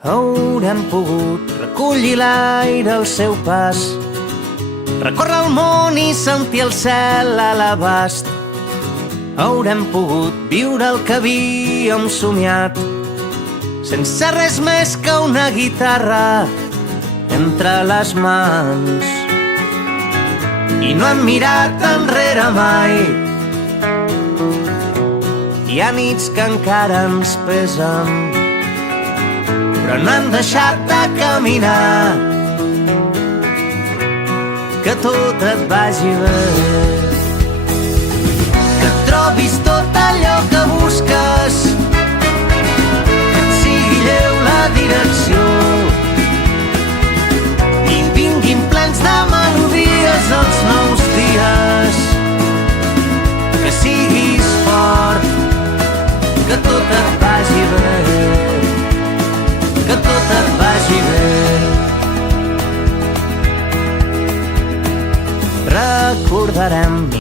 Haurem pogut recollir l'aire al seu pas, recórrer el món i sentir el cel a l'abast. Haurem pogut viure el que havíem somiat, sense res més que una guitarra entre les mans. I no hem mirat enrere mai. Hi ha nits que encara ens pesen, però no hem deixat de caminar. Que tot et vagi bé, que trobis tot allò que busques, que et sigui lleu la direcció i vinguin plens de melodies els nous dies. Que siguis fort, que tot et vagi bé, que tot et vagi bé. Recordarem